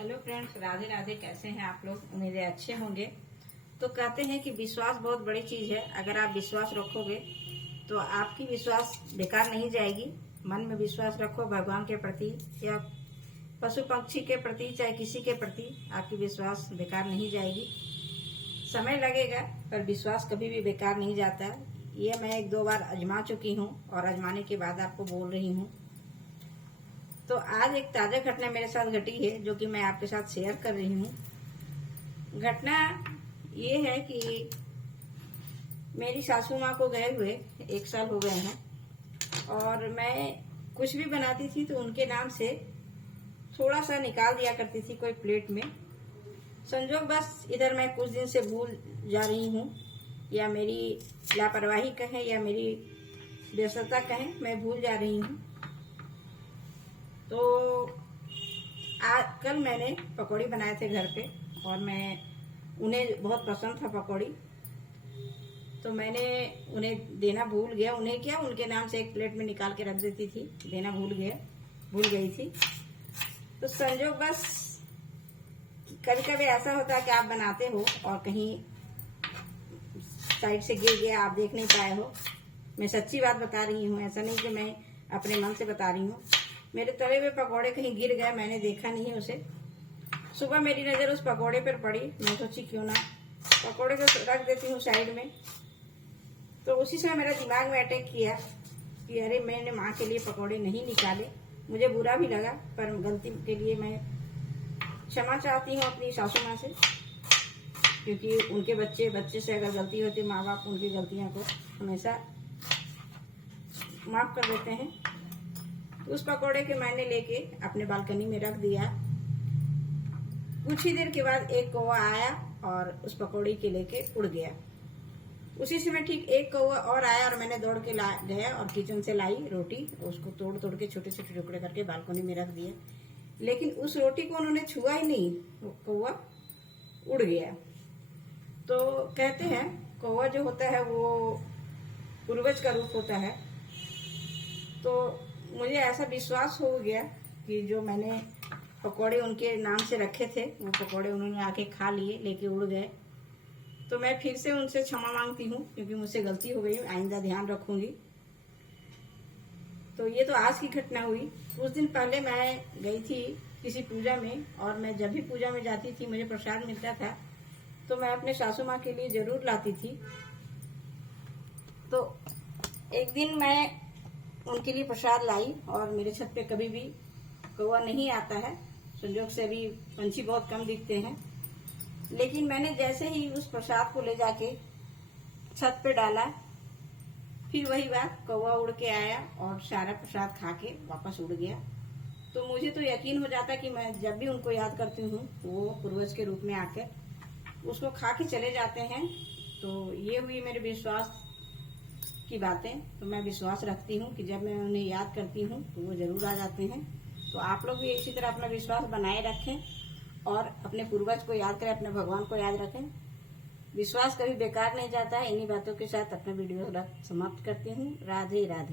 Hello friends, Radhe Radhe. कैसे हैं आप लोग? उम्मीद है अच्छे होंगे। तो कहते हैं कि विश्वास बहुत बड़ी चीज है। अगर आप विश्वास रखोगे तो आपकी विश्वास बेकार नहीं जाएगी। मन में विश्वास रखो भगवान के प्रति या पशु पक्षी के प्रति, चाहे किसी के प्रति, आपकी विश्वास बेकार नहीं जाएगी। समय लगेगा पर विश्वास कभी भी बेकार नहीं जाता। ये मैं एक दो बार आजमा चुकी हूँ और आजमाने के बाद आपको बोल रही हूँ। तो आज एक ताजा घटना मेरे साथ घटी है जो कि मैं आपके साथ शेयर कर रही हूँ। घटना ये है कि मेरी सासू माँ को गए हुए 1 साल हो गए हैं और मैं कुछ भी बनाती थी तो उनके नाम से थोड़ा सा निकाल दिया करती थी कोई प्लेट में। संजोग बस इधर मैं कुछ दिन से भूल जा रही हूँ, या मेरी लापरवाही कहें या मेरी व्यस्तता कहें, मैं भूल जा रही हूँ। तो कल मैंने पकौड़ी बनाए थे घर पे और उन्हें बहुत पसंद था पकौड़ी, तो मैंने उन्हें देना भूल गया। उन्हें क्या, उनके नाम से एक प्लेट में निकाल के रख देती थी, देना भूल गई थी। तो संजोग बस कभी कभी ऐसा होता है कि आप बनाते हो और कहीं साइड से गिर गया, आप देख नहीं पाए हो। मैं सच्ची बात बता रही हूँ, ऐसा नहीं कि मैं अपने मन से बता रही हूँ। मेरे तले हुए पकौड़े कहीं गिर गए, मैंने देखा नहीं उसे। सुबह मेरी नजर उस पकौड़े पर पड़ी। मैं सोची क्यों ना पकौड़े को रख देती हूँ साइड में। तो उसी समय मेरा दिमाग में अटैक किया कि अरे, मैंने माँ के लिए पकौड़े नहीं निकाले। मुझे बुरा भी लगा, पर गलती के लिए मैं क्षमा चाहती हूँ अपनी सासू माँ से, क्योंकि उनके बच्चे से अगर गलती होती, माँ बाप उनकी गलतियों को हमेशा माफ कर देते हैं। उस पकौड़े के मैंने लेके अपने बालकनी में रख दिया। कुछ ही देर के बाद एक कौवा आया और उस पकौड़ी के लेके उड़ गया। उसी समय ठीक एक कौवा और आया और मैंने दौड़ के गया और किचन से लाई रोटी, उसको तोड़ तोड़ के छोटे छोटे टुकड़े करके बालकनी में रख दिया। लेकिन उस रोटी को उन्होंने छुआ ही नहीं, कौवा उड़ गया। तो कहते हैं कौवा जो होता है वो पूर्वज का रूप होता है। तो मुझे ऐसा विश्वास हो गया कि जो मैंने पकौड़े उनके नाम से रखे थे, वो पकौड़े उन्होंने आके खा लिए, लेके उड़ गए। तो मैं फिर से उनसे क्षमा मांगती हूँ, क्योंकि मुझसे गलती हो गई, आइंदा ध्यान रखूंगी। तो ये तो आज की घटना हुई। कुछ दिन पहले मैं गई थी किसी पूजा में, और मैं जब भी पूजा में जाती थी मुझे प्रसाद मिलता था तो मैं अपने सासू माँ के लिए जरूर लाती थी। तो एक दिन मैं उनके लिए प्रसाद लाई और मेरे छत पे कभी भी कौवा नहीं आता है। संजोग से अभी पंछी बहुत कम दिखते हैं। लेकिन मैंने जैसे ही उस प्रसाद को ले जाके छत पे डाला, फिर वही बात, कौवा उड़ के आया और सारा प्रसाद खा के वापस उड़ गया। तो मुझे तो यकीन हो जाता कि मैं जब भी उनको याद करती हूँ वो पूर्वज के रूप में आकर उसको खा के चले जाते हैं। तो ये हुई मेरे विश्वास की बातें। तो मैं विश्वास रखती हूँ कि जब मैं उन्हें याद करती हूँ तो वो जरूर आ जाते हैं। तो आप लोग भी इसी तरह अपना विश्वास बनाए रखें और अपने पूर्वज को याद करें, अपने भगवान को याद रखें। विश्वास कभी बेकार नहीं जाता है। इन्हीं बातों के साथ अपना वीडियो समाप्त करती हूँ। राधे राधे।